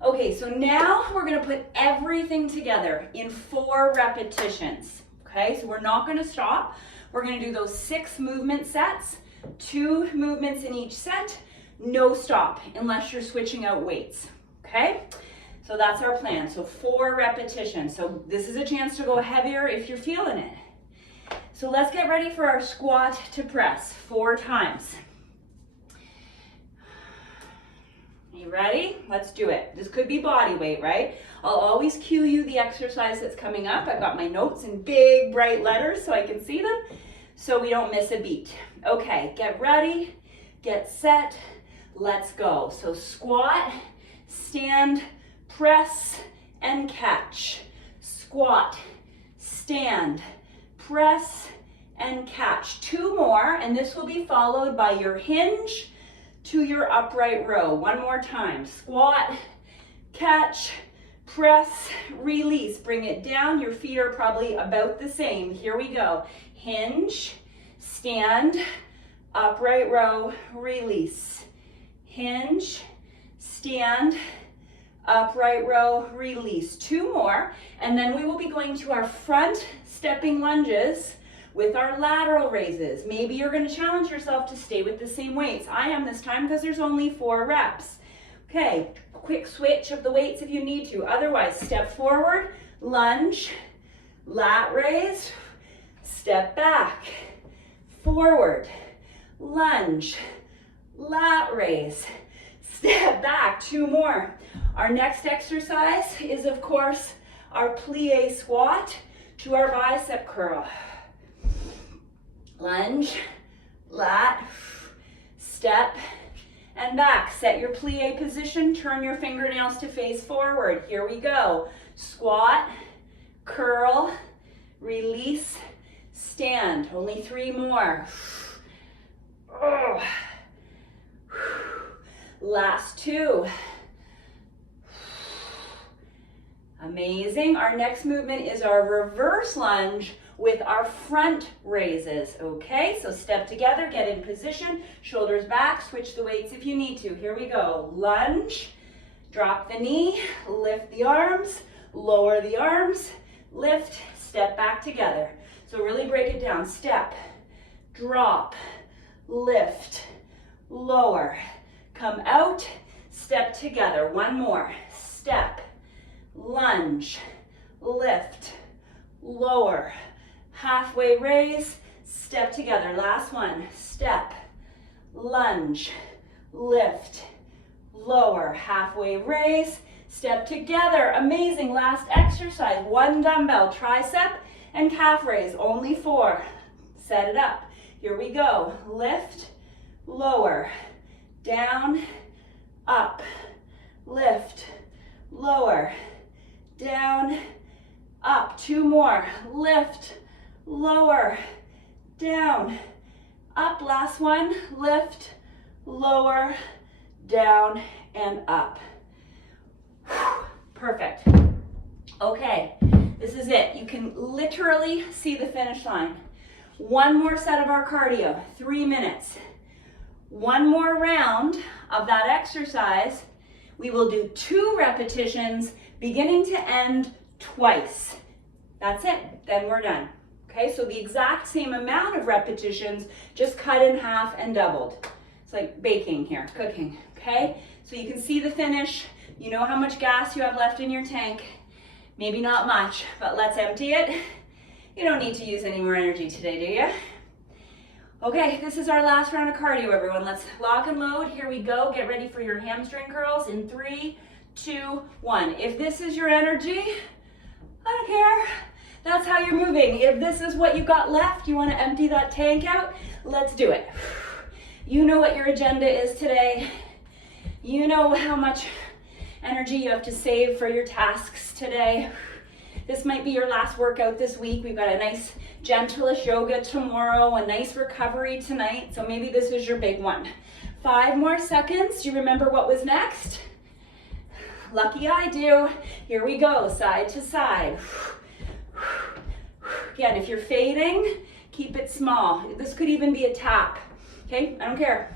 Okay, so now we're gonna put everything together in 4 repetitions. Okay, so we're not gonna stop. We're gonna do those 6 movement sets, 2 movements in each set, no stop unless you're switching out weights, okay? So that's our plan, so 4 repetitions. So this is a chance to go heavier if you're feeling it. So let's get ready for our squat to press 4 times. You ready? Let's do it. This could be body weight, right? I'll always cue you the exercise that's coming up. I've got my notes in big, bright letters so I can see them, so we don't miss a beat. Okay, get ready, get set, let's go. So squat, stand, press, and catch. Squat, stand, press, and catch. 2 more, and this will be followed by your hinge to your upright row. 1 more time. Squat, catch, press, release. Bring it down. Your feet are probably about the same. Here we go. Hinge, stand, upright row, release. Hinge, stand, upright row, release. 2 more, and then we will be going to our front stepping lunges with our lateral raises. Maybe you're going to challenge yourself to stay with the same weights. I am this time because there's only 4 reps. Okay, quick switch of the weights if you need to. Otherwise, step forward, lunge, lat raise, step back, forward, lunge, lat raise, step back. 2 more. Our next exercise is, of course, our plie squat to our bicep curl. Lunge, lat, step, and back. Set your plie position, turn your fingernails to face forward. Here we go. Squat, curl, release, stand. Only 3 more. Oh. Last 2. Amazing. Our next movement is our reverse lunge with our front raises, okay? So step together, get in position, shoulders back, switch the weights if you need to. Here we go. Lunge, drop the knee, lift the arms, lower the arms, lift, step back together. So really break it down. Step, drop, lift, lower, come out, step together. 1 more. Step, lunge, lift, lower, halfway raise, step together. Last one. Step, lunge, lift, lower, halfway raise, step together. Amazing. Last exercise. 1 dumbbell, tricep and calf raise. Only 4. Set it up. Here we go. Lift, lower, down, up, lift, lower, down, up. 2 more. Lift, lower, down, up. Last one. Lift, lower, down, and up. Perfect. Okay, this is it. You can literally see the finish line. 1 more set of our cardio, 3 minutes. 1 more round of that exercise. We will do 2 repetitions, beginning to end twice. That's it, then we're done. Okay, so the exact same amount of repetitions, just cut in half and doubled. It's like baking here, cooking, okay? So you can see the finish. You know how much gas you have left in your tank. Maybe not much, but let's empty it. You don't need to use any more energy today, do you? Okay, this is our last round of cardio, everyone. Let's lock and load. Here we go. Get ready for your hamstring curls in 3, 2, 1. If this is your energy, I don't care. That's how you're moving. If this is what you got left, you want to empty that tank out, let's do it. You know what your agenda is today. You know how much energy you have to save for your tasks today. This might be your last workout this week. We've got a nice gentlest yoga tomorrow, a nice recovery tonight. So maybe this is your big one. 5 more seconds. Do you remember what was next? Lucky I do. Here we go, side to side. Again, if you're fading, keep it small. This could even be a tap, okay? I don't care.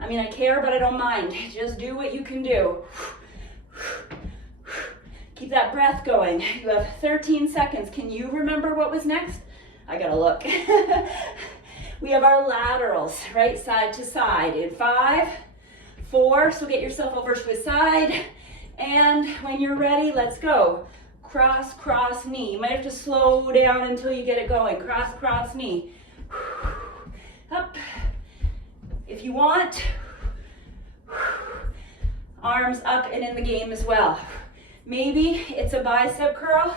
I mean, I care, but I don't mind. Just do what you can do. Keep that breath going. You have 13 seconds. Can you remember what was next? I gotta look. We have our laterals, right? Side to side in 5, 4, so get yourself over to a side. And when you're ready, let's go. Cross, cross, knee. You might have to slow down until you get it going. Cross, cross, knee. Up. If you want, arms up and in the game as well. Maybe it's a bicep curl.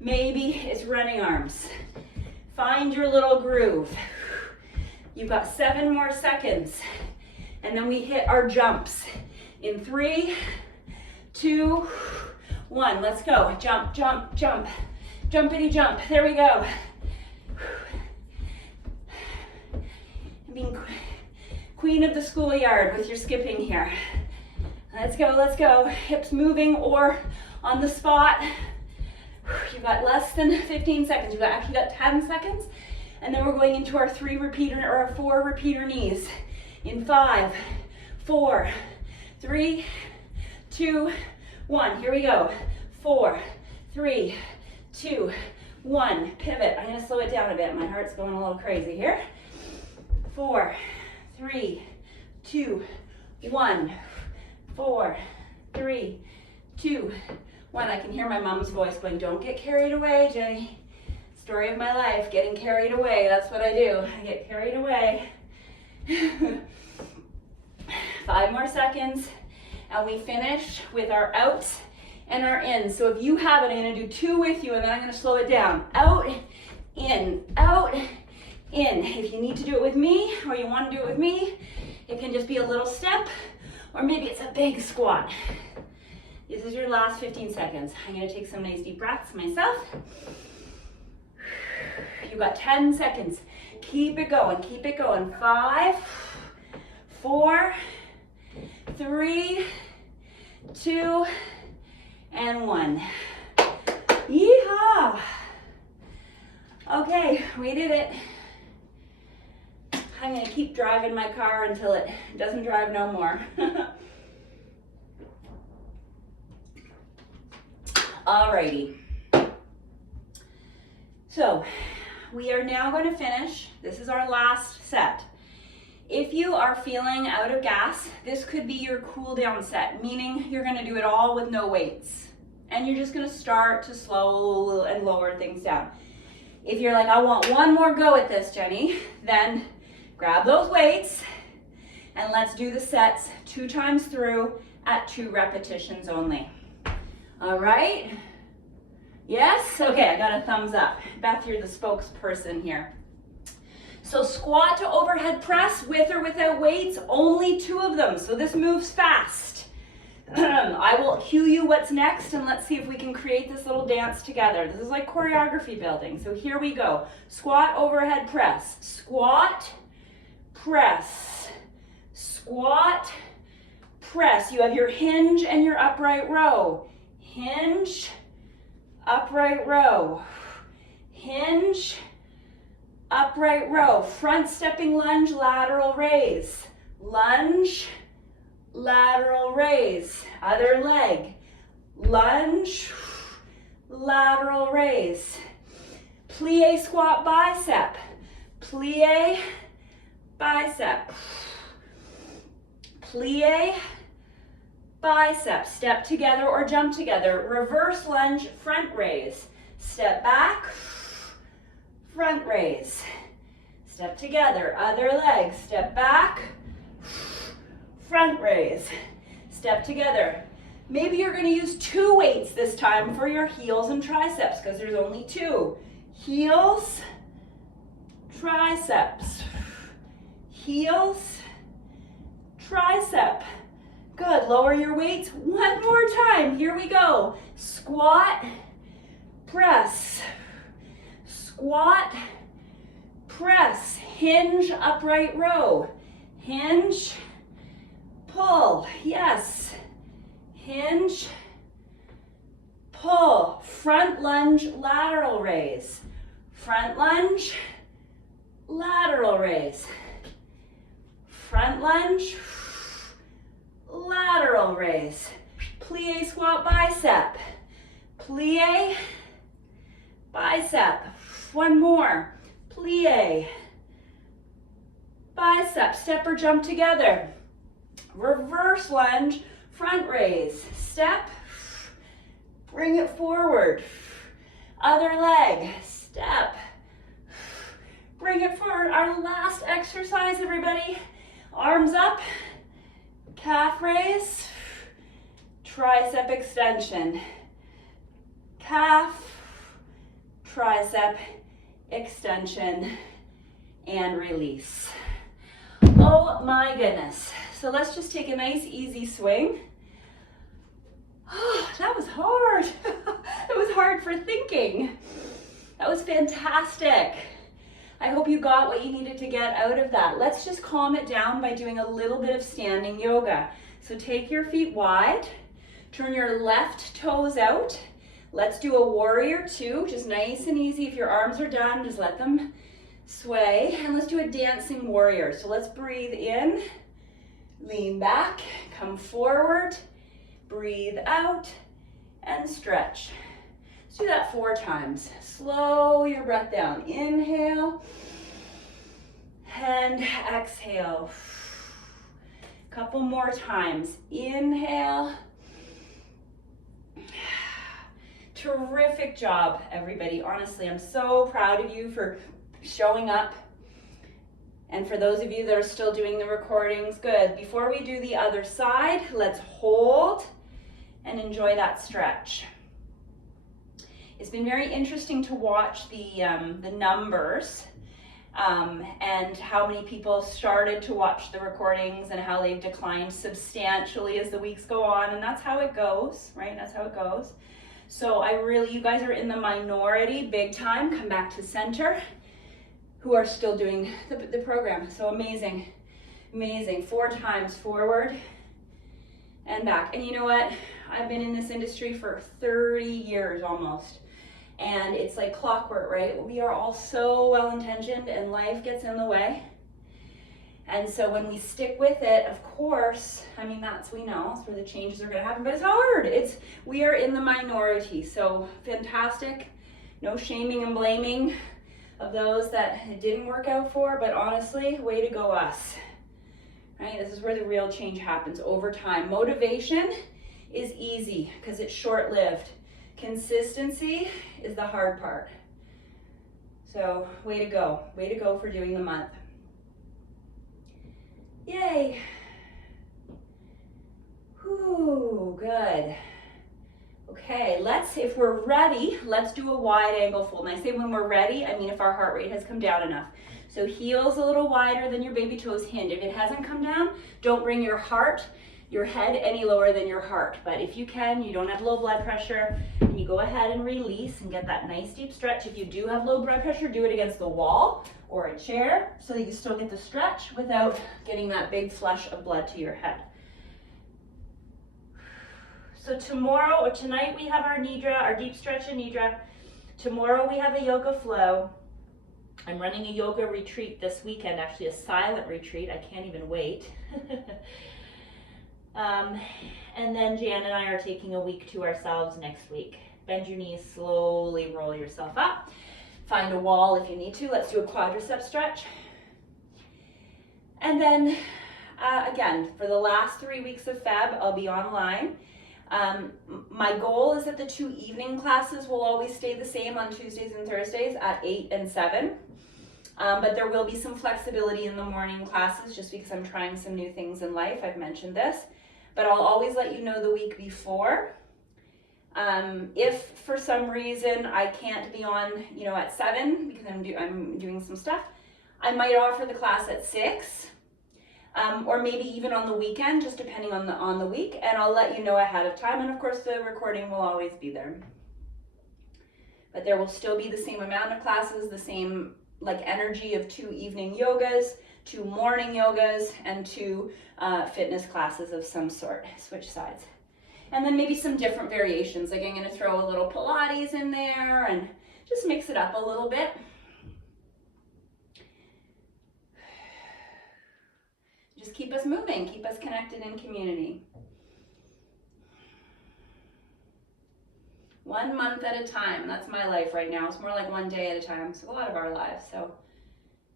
Maybe it's running arms. Find your little groove. You've got 7 more seconds. And then we hit our jumps. In 3, 2, 1. Let's go. Jump, jump, jump. Jumpity jump. There we go. Being queen of the schoolyard with your skipping here. Let's go, let's go. Hips moving or on the spot. You've got less than 15 seconds. You've actually got 10 seconds. And then we're going into our 4 repeater knees. In 5, 4, 3, 2, 1. Here we go. 4, 3, 2, 1, pivot. I'm gonna slow it down a bit. My heart's going a little crazy here. 4, 3, 2, 1. 4, 3, 2, 1. I can hear my mom's voice going, don't get carried away, Jenny. Story of my life, getting carried away. That's what I do. I get carried away. 5 more seconds, and we finish with our outs and our ins. So if you have it, I'm gonna do 2 with you, and then I'm gonna slow it down. Out, in, If you need to do it with me, or you wanna do it with me, it can just be a little step, or maybe it's a big squat. This is your last 15 seconds. I'm gonna take some nice deep breaths myself. You got 10 seconds. Keep it going, keep it going. 5, 4, 3, 2, and 1. Yeehaw! Okay, we did it. I'm gonna keep driving my car until it doesn't drive no more. Alrighty. So, we are now going to finish. This is our last set. If you are feeling out of gas, this could be your cool down set, meaning you're going to do it all with no weights. And you're just going to start to slow and lower things down. If you're like, I want one more go at this, Jenny, then grab those weights and let's do the sets 2 times through at 2 repetitions only. All right? Yes? Okay, I got a thumbs up. Beth, you're the spokesperson here. So squat to overhead press with or without weights, only 2 of them. So this moves fast. I will cue you what's next, and let's see if we can create this little dance together. This is like choreography building. So here we go. Squat, overhead press. Squat, press. Squat, press. You have your hinge and your upright row. Hinge, upright row. Hinge, upright row. Front stepping lunge, lateral raise. Lunge, lateral raise. Other leg. Lunge, lateral raise. Plie squat bicep. Plie, bicep. Plie, bicep. Step together or jump together. Reverse lunge, front raise. Step back, front raise. Step together, other leg. Step back, front raise. Step together. Maybe you're going to use 2 weights this time for your heels and triceps because there's only 2. Heels, triceps. Heels, tricep. Good. Lower your weights one more time. Here we go. Squat, press. Squat, press. Hinge, upright row. Hinge, pull. Yes. Hinge, pull. Front lunge, lateral raise. Front lunge, lateral raise. Front lunge, lateral raise. Plie squat bicep. Plie, bicep. One more. Plie, bicep. Step or jump together. Reverse lunge, front raise. Step, bring it forward. Other leg. Step, bring it forward. Our last exercise, everybody. Arms up. Calf raise, tricep extension. Calf, tricep extension, and release. Oh my goodness. So let's just take a nice easy swing. Oh, that was hard. It was hard for thinking. That was fantastic. I hope you got what you needed to get out of that. Let's just calm it down by doing a little bit of standing yoga. So take your feet wide, turn your left toes out. Let's do a warrior 2, just nice and easy. If your arms are done, just let them sway. And let's do a dancing warrior. So let's breathe in, lean back, come forward, breathe out, and stretch. Let's do that 4 times. Slow your breath down. Inhale and exhale. Couple more times. Inhale. Terrific job, everybody. Honestly, I'm so proud of you for showing up. And for those of you that are still doing the recordings, good. Before we do the other side, let's hold and enjoy that stretch. It's been very interesting to watch the numbers and how many people started to watch the recordings and how they've declined substantially as the weeks go on. And that's how it goes, right? That's how it goes. So you guys are in the minority big time. Come back to center who are still doing the program. So amazing, amazing. 4 times forward and back. And you know what? I've been in this industry for 30 years almost. And it's like clockwork, right? We are all so well-intentioned and life gets in the way. And so when we stick with it, of course, I mean, we know that's where the changes are gonna happen, but it's hard. We are in the minority, so fantastic. No shaming and blaming of those that it didn't work out for, but honestly, way to go us, right? This is where the real change happens over time. Motivation is easy because it's short-lived. Consistency is the hard part. So way to go for doing the month. Yay. Whew, good. Okay, if we're ready, let's do a wide angle fold. And I say when we're ready, I mean if our heart rate has come down enough. So heels a little wider than your baby toes hinge. If it hasn't come down, don't bring your head any lower than your heart. But if you can, you don't have low blood pressure, and you go ahead and release and get that nice deep stretch. If you do have low blood pressure, do it against the wall or a chair so that you still get the stretch without getting that big flush of blood to your head. So tomorrow or tonight we have our Nidra, our deep stretch in Nidra. Tomorrow we have a yoga flow. I'm running a yoga retreat this weekend, actually a silent retreat. I can't even wait. And then Jan and I are taking a week to ourselves next week. Bend your knees, slowly roll yourself up. Find a wall if you need to. Let's do a quadricep stretch. And then again, for the last 3 weeks of Feb, I'll be online. My goal is that the 2 evening classes will always stay the same on Tuesdays and Thursdays at 8 and 7. But there will be some flexibility in the morning classes just because I'm trying some new things in life. I've mentioned this. But I'll always let you know the week before. If for some reason I can't be on, at 7 because I'm doing some stuff, I might offer the class at 6, or maybe even on the weekend, just depending on the week, and I'll let you know ahead of time. And of course, the recording will always be there. But there will still be the same amount of classes, the same energy of 2 evening yogas, 2 morning yogas, and 2 fitness classes of some sort. Switch sides. And then maybe some different variations. Like I'm going to throw a little Pilates in there and just mix it up a little bit. Just keep us moving, keep us connected in community. 1 month at a time. That's my life right now. It's more like 1 day at a time. It's a lot of our lives. So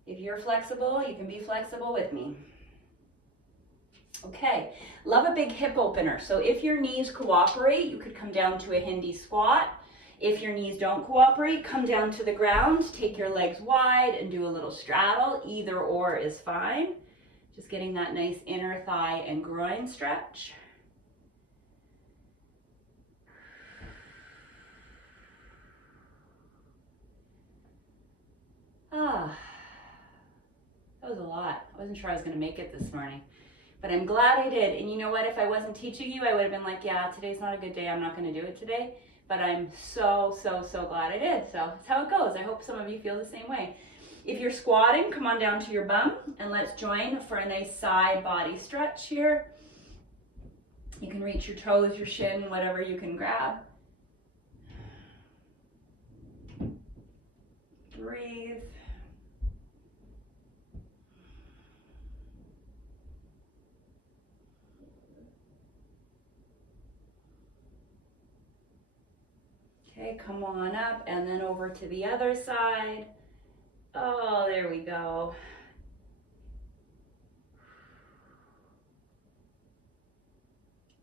if you're flexible, you can be flexible with me. Okay, love a big hip opener. So if your knees cooperate, you could come down to a Hindi squat. If your knees don't cooperate, come down to the ground, take your legs wide and do a little straddle. Either or is fine. Just getting that nice inner thigh and groin stretch. That was a lot. I wasn't sure I was going to make it this morning, but I'm glad I did. And you know what? If I wasn't teaching you, I would have been like, yeah, today's not a good day. I'm not going to do it today. But I'm so glad I did. So that's how it goes. I hope some of you feel the same way. If you're squatting, come on down to your bum and let's join for a nice side body stretch here. You can reach your toes, your shin, whatever you can grab. Breathe. Okay, come on up and then over to the other side. Oh, there we go.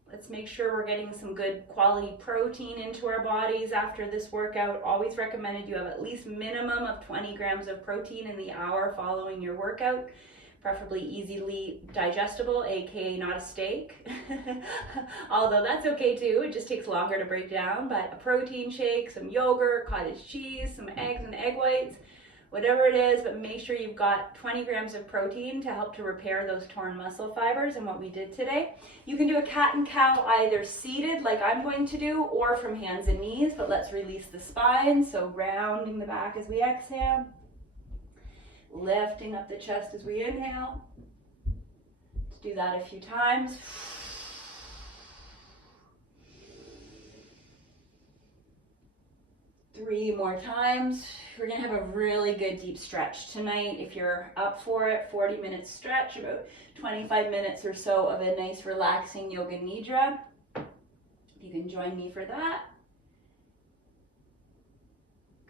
Let's make sure we're getting some good quality protein into our bodies after this workout. Always recommended you have at least minimum of 20 grams of protein in the hour following your workout. Preferably easily digestible, aka not a steak. Although that's okay too, it just takes longer to break down. But a protein shake, some yogurt, cottage cheese, some eggs and egg whites, whatever it is, but make sure you've got 20 grams of protein to help to repair those torn muscle fibers and what we did today. You can do a cat and cow either seated like I'm going to do or from hands and knees, but let's release the spine. So rounding the back as we exhale. Lifting up the chest as we inhale. Let's do that a few times. 3 more times. We're gonna have a really good deep stretch tonight. If you're up for it, 40 minutes stretch, about 25 minutes or so of a nice relaxing yoga nidra. You can join me for that.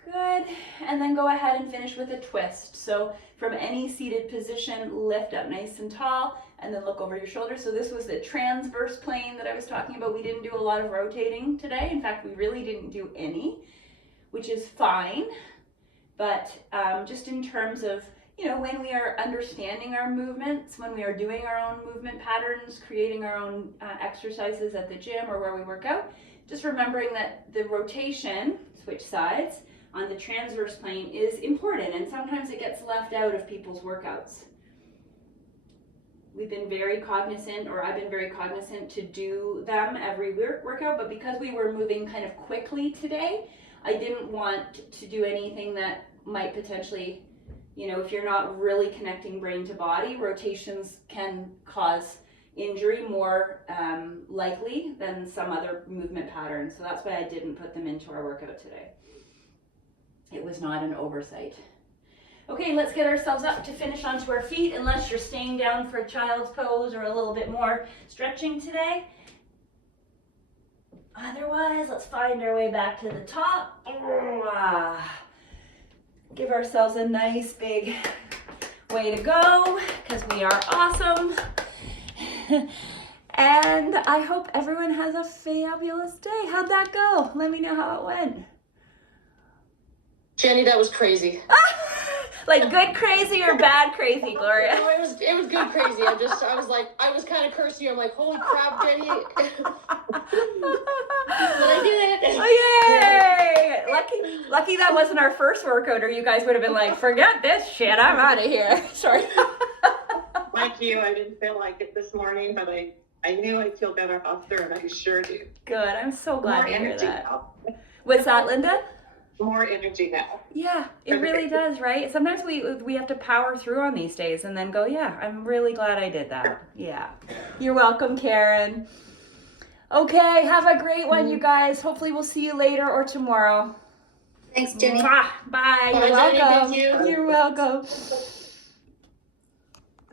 Good, and then go ahead and finish with a twist. So from any seated position, lift up nice and tall, and then look over your shoulder. So this was the transverse plane that I was talking about. We didn't do a lot of rotating today. In fact, we really didn't do any, which is fine. But just in terms of, you know, when we are understanding our movements, when we are doing our own movement patterns, creating our own exercises at the gym or where we work out, just remembering that the rotation, switch sides, on the transverse plane is important, and sometimes it gets left out of people's workouts. We've been very cognizant, or I've been very cognizant to do them every workout, but because we were moving kind of quickly today, I didn't want to do anything that might potentially, you know, if you're not really connecting brain to body, rotations can cause injury more likely than some other movement patterns. So that's why I didn't put them into our workout today. It was not an oversight. Okay, let's get ourselves up to finish onto our feet, unless you're staying down for a child's pose or a little bit more stretching today. Otherwise, let's find our way back to the top. Give ourselves a nice big way to go, because we are awesome. And I hope everyone has a fabulous day. How'd that go? Let me know how it went. Jenny, that was crazy. Like good crazy or bad crazy, Gloria? No, it was good crazy. I was kind of cursing you. I'm like, holy crap, Jenny. But I did it. Oh, yay! Lucky that wasn't our first workout, or you guys would have been like, forget this shit, I'm out of here. Sorry. Like you, I didn't feel like it this morning, but I knew I'd feel better after, and I sure do. Good, I'm so glad More to hear energy that. now. What's that, Linda? More energy now. Yeah, it really does, right? Sometimes we have to power through on these days and then go, yeah, I'm really glad I did that. Yeah. You're welcome, Karen. Okay, have a great one, you guys. Hopefully we'll see you later or tomorrow. Thanks, Jenny. Bye. Bye, You're Jenny. welcome. Thank you. You're welcome.